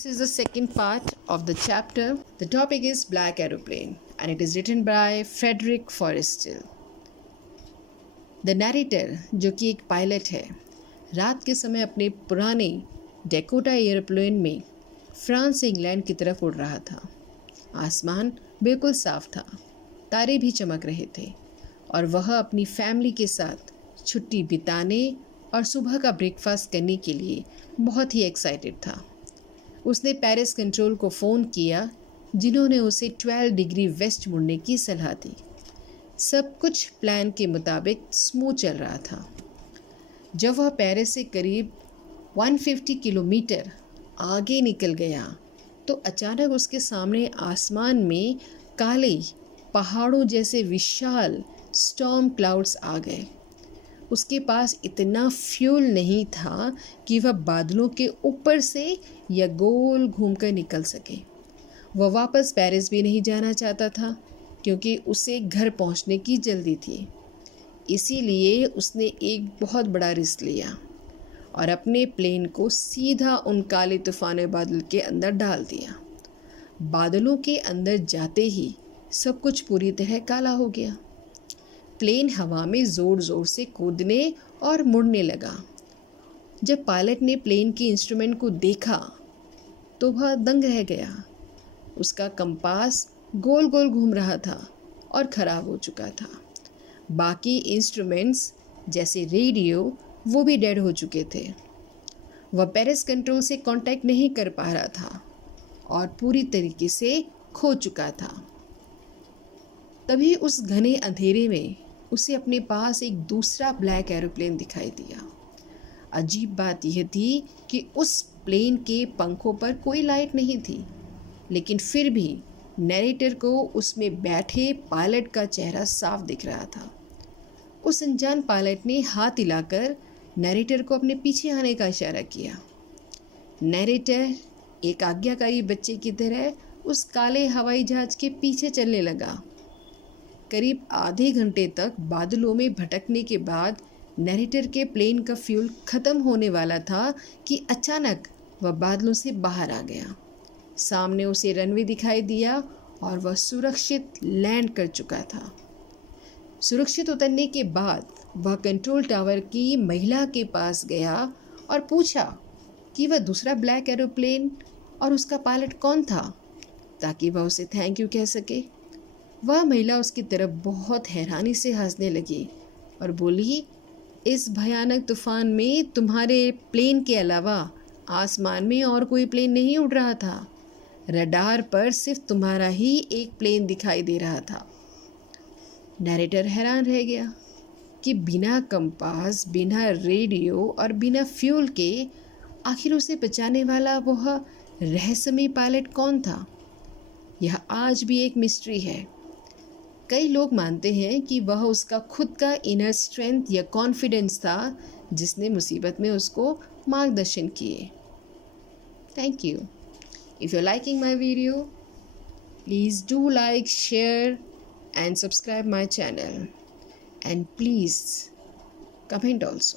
This is the second part of the chapter. The topic is Black Aeroplane and it is written by Frederick Forrestal. The narrator, जो कि एक pilot है, रात के समय अपने पुराने डेकोटा एयरप्लेन में फ्रांस से इंग्लैंड की तरफ उड़ रहा था। आसमान बिल्कुल साफ था, तारे भी चमक रहे थे और वह अपनी फैमिली के साथ छुट्टी बिताने और सुबह का ब्रेकफास्ट करने के लिए बहुत ही एक्साइटेड था। उसने पेरिस कंट्रोल को फ़ोन किया, जिन्होंने उसे 12 डिग्री वेस्ट मुड़ने की सलाह दी। सब कुछ प्लान के मुताबिक स्मूथ चल रहा था। जब वह पेरिस से करीब 150 किलोमीटर आगे निकल गया तो अचानक उसके सामने आसमान में काले पहाड़ों जैसे विशाल स्टॉर्म क्लाउड्स आ गए। उसके पास इतना फ्यूल नहीं था कि वह बादलों के ऊपर से या गोल घूमकर निकल सके। वह वापस पेरिस भी नहीं जाना चाहता था क्योंकि उसे घर पहुंचने की जल्दी थी। इसीलिए उसने एक बहुत बड़ा रिस्क लिया और अपने प्लेन को सीधा उन काले तूफानी बादल के अंदर डाल दिया। बादलों के अंदर जाते ही सब कुछ पूरी तरह काला हो गया। प्लेन हवा में ज़ोर ज़ोर से कूदने और मुड़ने लगा। जब पायलट ने प्लेन के इंस्ट्रूमेंट को देखा तो वह दंग रह गया। उसका कंपास गोल गोल घूम रहा था और ख़राब हो चुका था। बाकी इंस्ट्रूमेंट्स जैसे रेडियो वो भी डेड हो चुके थे। वह पेरिस कंट्रोल से कांटेक्ट नहीं कर पा रहा था और पूरी तरीके से खो चुका था। तभी उस घने अंधेरे में उसे अपने पास एक दूसरा ब्लैक एरोप्लेन दिखाई दिया। अजीब बात यह थी कि उस प्लेन के पंखों पर कोई लाइट नहीं थी, लेकिन फिर भी नैरेटर को उसमें बैठे पायलट का चेहरा साफ दिख रहा था। उस अनजान पायलट ने हाथ हिलाकर नैरेटर को अपने पीछे आने का इशारा किया। नैरेटर एक आज्ञाकारी बच्चे की तरह उस काले हवाई जहाज के पीछे चलने लगा। करीब आधे घंटे तक बादलों में भटकने के बाद नैरेटर के प्लेन का फ्यूल ख़त्म होने वाला था कि अचानक वह बादलों से बाहर आ गया। सामने उसे रनवे दिखाई दिया और वह सुरक्षित लैंड कर चुका था। सुरक्षित उतरने के बाद वह कंट्रोल टावर की महिला के पास गया और पूछा कि वह दूसरा ब्लैक एरोप्लेन और उसका पायलट कौन था, ताकि वह उसे थैंक यू कह सके। वह महिला उसकी तरफ बहुत हैरानी से हंसने लगी और बोली, इस भयानक तूफान में तुम्हारे प्लेन के अलावा आसमान में और कोई प्लेन नहीं उड़ रहा था। रडार पर सिर्फ तुम्हारा ही एक प्लेन दिखाई दे रहा था। नैरेटर हैरान रह गया कि बिना कंपास, बिना रेडियो और बिना फ्यूल के आखिर उसे बचाने वाला वह रहस्यमय पायलट कौन था। यह आज भी एक मिस्ट्री है। कई लोग मानते हैं कि वह उसका खुद का इनर स्ट्रेंथ या कॉन्फिडेंस था जिसने मुसीबत में उसको मार्गदर्शन किए। Thank you. If you liking my video, please do like, share and subscribe my channel, and please comment also.